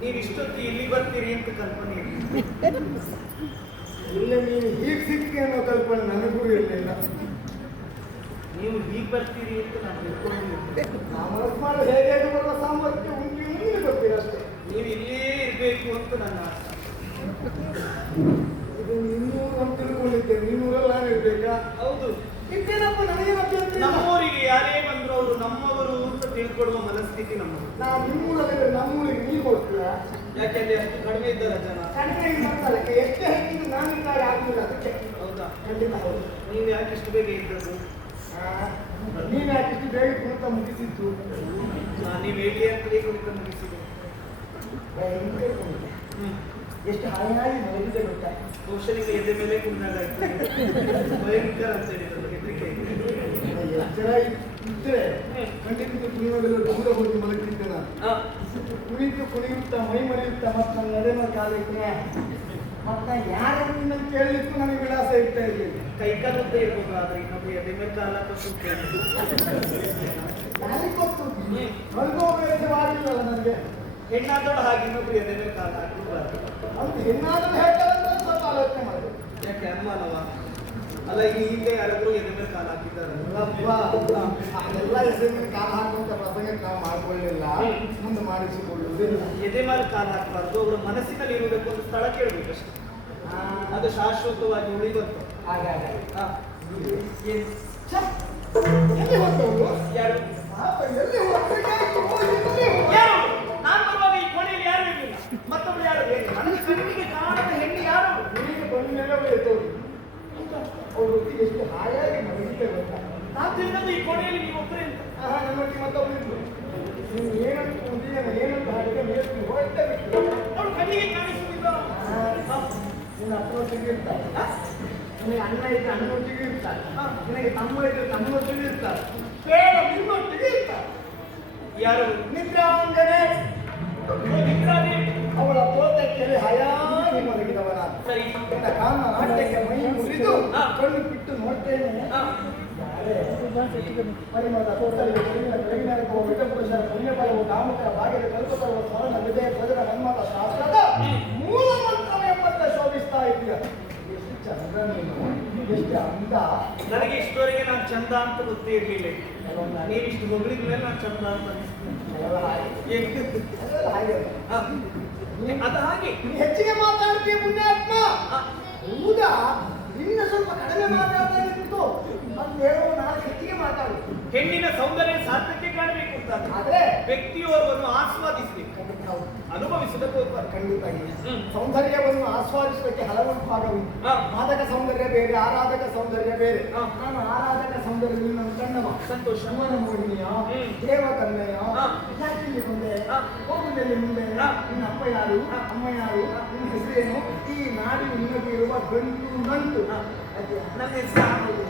ನೀವು ಇಷ್ಟೊತ್ತು ಇಲ್ಲಿ ಬರ್ತೀರಿ ಅಂತ ಕಲ್ಪನೆ ಇಲ್ಲ. ನೀನು ಹೀಗೆ ಸಿಕ್ಕಿ ಅನ್ನೋ ಕಲ್ಪನೆ ನನಗೂ ಇರಲಿಲ್ಲ. ನೀವು ಹೀಗೆ ಬರ್ತೀರಿ ಅಂತ ನಾನು ತಿಳ್ಕೊಂಡಿದ್ದೀನಿ. ಮಾಡಿ ಹೇಗೆ ಬರುವ ಸಾಮರ್ಥ್ಯ ಉಂಟು ನಿಮಗೆ ಅಷ್ಟೇ. ನೀವು ಇಲ್ಲೇ ಇರಬೇಕು ಅಂತ ನನ್ನ ಆಸೆ. ಇದು ನಿನ್ನೂರು ಅಂತ ತಿಳ್ಕೊಂಡಿದ್ದೆ. ನಿನ್ನೂರಲ್ಲಿ ನಾನು ಇರಬೇಕಾ? ಹೌದು. ಇದ್ದೇನಪ್ಪ ನನಗೇನು ಅಭ್ಯಂತರ ಇಲ್ಲ. ನಮ್ಮೂರಿಗೆ ಯಾರೇ ಬಂದ್ರು ಅವರು ನಮ್ಮವರು ಅಂತ ತಿಳ್ಕೊಡುವ ಮನಸ್ಥಿತಿ ನಮ್ಮ ನಾವು ನಿಮ್ಮೂರಲ್ಲಿ ಯಾಕೆಂದ್ರೆ ಅಷ್ಟು ಕಡಿಮೆ ಇದ್ದಾರೆ ಜನ? ಕಡಿಮೆ ಮಾತಾಡಕ್ಕೆ ಎಷ್ಟೇ ಹೇಳಿದ್ರು ನಾನು ಇದ್ದಾರೆ ಆಗುದಿಲ್ಲ ಅದಕ್ಕೆ. ಹೌದಾ? ಖಂಡಿತ ಹೌದು. ನೀವು ಯಾಕೆ ಇಷ್ಟು ಬೇಗ ಇದ್ದದ್ದು ನೀನು ಯಾಕೆ ಇಷ್ಟು ಬೇಗ ಕುರಿತ ಮುಗಿಸಿದ್ದು? ನೀವು ಹೇಳಿ ಅಂತಲೇ ಕುರಿತು ಮುಗಿಸಿದೆ ಭಯಂಕರ ಕುಣಿತ. ಎಷ್ಟು ಹಾಯಾಗಿ ಮಲಗಿದೆ ಗೊತ್ತಾ? ಬಹುಶಃ ಎದೆ ಮೇಲೆ ಕುಂದಾಗ ಭಯಂಕರ ಅಂತ ಹೇಳಿದ್ರು ಹೆದರಿಕೆ ಇದೆ. ಎಚ್ಚರ ಇದ್ರೆ ಖಂಡಿತ ಕುಣಿಯೋದೆಲ್ಲ ದೂರ ಹೋಗಿ ಮಲಗಿದ್ದೆ ನಾನು ಆ, ಕುಣಿತು ಕುಣಿಯುತ್ತಾ ಮೈ ಮರೆಯುತ್ತಾ ಮತ್ತೆ ನನ್ನ ನಡೆನ ಕಾಲಕ್ಕೆ ಮತ್ತೆ ಯಾರನ್ನು ನಿನ್ನ ಕೇಳಲಿಕ್ಕೂ ನನಗೆ ವಿಳಾಸ ಇರ್ತಾ ಇರಲಿಲ್ಲ ಕೈ ಕಾಲು ಉದ್ದ ಇರ್ಬೋದು ಆದ್ರೆ ಇನ್ನೊಬ್ಬರು ಎದೆ ಮೇಲೆ ಕಾಲ ಯಾರಿಗೆ ಗೊತ್ತು. ಅನುಭವವಾಗಿಲ್ಲಲ್ಲ ನನಗೆ. ಹೆಣ್ಣಾದೋಳು ಹಾಗೆ ಇನ್ನೊಬ್ರು ಎದೆ ಮೇಲೆ ಕಾಲ ಹಾಕಬಾರ್ದು ಅಂತ ಹೆಣ್ಣಾದರೂ ಹೇಳ್ತಾರೆ ಅಂತ ಸ್ವಲ್ಪ ಆಲೋಚನೆ ಮಾಡಿ. ಯಾಕೆ ಅನುಮಾನವ? ಅಲ್ಲ ಈಗ ಹಿಂದೆ ಯಾರಾದ್ರೂ ಎದೆ ಮೇಲೆ ಕಾಲ ಹಾಕಿದ್ದಾರೆ. ಅದೆಲ್ಲ ಹೆಸರಿನ ಕಾಲ ಹಾಕುವಂತ ಪ್ರಸಂಗಕ್ಕೆ ನಾವು ಮಾಡ್ಕೊಳ್ಳಿಲ್ಲ. ಮುಂದೆ ಮಾಡಿಸಿಕೊಳ್ಳುವುದಿಲ್ಲ ಎದೆ ಮೇಲೆ ಕಾಲ ಹಾಕಬಾರ್ದು ಅವರ ಮನಸ್ಸಿನಲ್ಲಿ ಇರಬೇಕು ಒಂದು ಸ್ಥಳ ಕೇಳಬೇಕು ಅಷ್ಟೇ. ಅದು ಶಾಶ್ವತವಾಗಿ ಉಳಿದಂತ ಹಾಗಾಗಿ ಎಲ್ಲಿ ಹೋಗ್ತವ್ರು? ಯಾರು? ಎಲ್ಲಿ ಹೋಗ್ಬೇಕಾಯ್ತು? ಯಾರು? ಮತ್ತೊಬ್ರು ನನ್ನ ಕಣ್ಣಿಗೆ ಕಾಣದ ಹೆಣ್ಣು ಯಾರು? ನಿನಗೆ ಬಂದ ಮೇಲೆ ಅವ್ರು ಎದ್ದವ್ರು. ಅವ್ರು ಎಷ್ಟು ಹಾಯಾಗಿ ಮಲಗಿದ್ದೆ ಗೊತ್ತಾ? ನಾನು ತಿಳಿದದ್ದು ಈ ಕೋಣೆಯಲ್ಲಿ ನೀವು ಒಬ್ಬರೇ ಅಂತ ಆಹಾ, ಮತ್ತೊಬ್ರು ಇದ್ರು. ನೀನು ಏನಂತ ನಾನು ಏನಂತ ಹಾಡಿದೆ, ಮೇಲ್ಕೊಂಡು ಹೊರಟೇ ಬಿಟ್ರು. ಅವಳು ಕಣ್ಣಿಗೆ ಕಾಣಿಸುವುದಿಲ್ಲ ನಿನ್ನ ಅಪ್ಪನೊಟ್ಟಿಗೆ ಇರ್ತಾರೆ. ನಿನಗೆ ಅಣ್ಣ ಇದ್ರೆ ಅಣ್ಣೊಟ್ಟಿಗೆ ಇರ್ತಾರೆ. ನಿನಗೆ ತಮ್ಮ ಇದ್ರೆ ತಮ್ಮೊಟ್ಟಿಗೆ ಇರ್ತಾರೆ. ಬೇಡ, ನಿಮ್ಮೊಟ್ಟಿಗೆ ಇರ್ತಾರೆ. ಯಾರು ನಿದ್ರಾಂಗನೆ. ಅವಳ ಪೋತಕ್ಕೆಲೆ ಹಯಾಗಿ ಮಲಗಿದವನ. ನಿನ್ನ ಕಾಮ ನಾಟ್ಯಕ್ಕೆ ಮೈ ಮುರಿದು ಕಣ್ಣು ಬಿಟ್ಟು ನೋಡ್ತೇನೆ. ಪರಿಮಳದ ತೋಟದಲ್ಲಿ ಬೆಳಗಿನ ರಥವು ವಿಟಪುರುಷರ ಪುಣ್ಯಫಲವು ಕಾಮುಕರ ಭಾಗ್ಯದ ಕಲ್ಪತರುವ ಸ್ವರ್ಣ ವಿಜಯ ಪ್ರಜರ ಮನ್ಮಥ ಶಾಸ್ತ್ರದ ಮೂಲ ಎಂಬಂತೆ ಶೋಭಿಸ್ತಾ ಇದೆಯ ಎಷ್ಟು ಚಂದ್ರ ನೀನು. ಎಷ್ಟು ಅಂದ. ನನಗೆ ಚಂದ ಅಂತ ಗೊತ್ತೇ ಇರಲಿಲ್ಲ ನೀವಿಷ್ಟು ಹೊಗಳಿದ ಮೇಲೆ ನಾನು ಚಂದ ಅಂತ ಅದ ಹಾಗೆ. ಹೆಚ್ಚಿಗೆ ಮಾತಾಡ್ತೀಯ ಪುಣ್ಯಾತ್ಮ? ಅಪ್ಪ ಹೌದಾ? ನಿನ್ನ ಸ್ವಲ್ಪ ಕಡಿಮೆ ಮಾತಾಡ್ತಾ ಅಂತ ಹೇಳುವ ನಾಳೆ ಹೆಚ್ಚಿಗೆ ಮಾತಾಡು. ಹೆಣ್ಣಿನ ಸೌಂದರ್ಯ ಸಾರ್ಥಕ್ಕೆ ಕಾಣಬೇಕು ಅಂತ. ಆದ್ರೆ ವ್ಯಕ್ತಿಯೋರ್ವನ್ನು ಆಸ್ವಾದಿಸಬೇಕು. ಹೌದು. ಅನುಭವಿಸಬೇಕು ಖಂಡಿತ. ಸೌಂದರ್ಯವನ್ನು ಆಸ್ವಾದಿಸಲಿಕ್ಕೆ ಹಲವು ಭಾಗವಿದೆ. ಮಾದಕ ಸೌಂದರ್ಯ ಬೇರೆ ಆರಾಧಕ ಸೌಂದರ್ಯ ಬೇರೆ. ನಾನು ಆರಾಧಕ ಸೌಂದರ್ಯ ನನ್ನ ಕಣ್ಣವ ಸಂತೋಷ ಶಮನ ಮೋಹಿನಿಯ ದೇವ ಕನ್ನೆಯ. ಯಾಕಿಲ್ಲಿ ಮುಂದೆ. ಹೋಗುದಲ್ಲಿ ಮುಂದೆ. ನಿನ್ನ ಅಪ್ಪ ಯಾರು. ಅಮ್ಮ ಯಾರು ನಿನ್ನ ಹೆಸರೇನು ಈ ನಾಡಿ ನಿಮಗೆ ಇರುವ ಗಂಟು ನಂಟು ನನ್ನ ಹೆಸರು.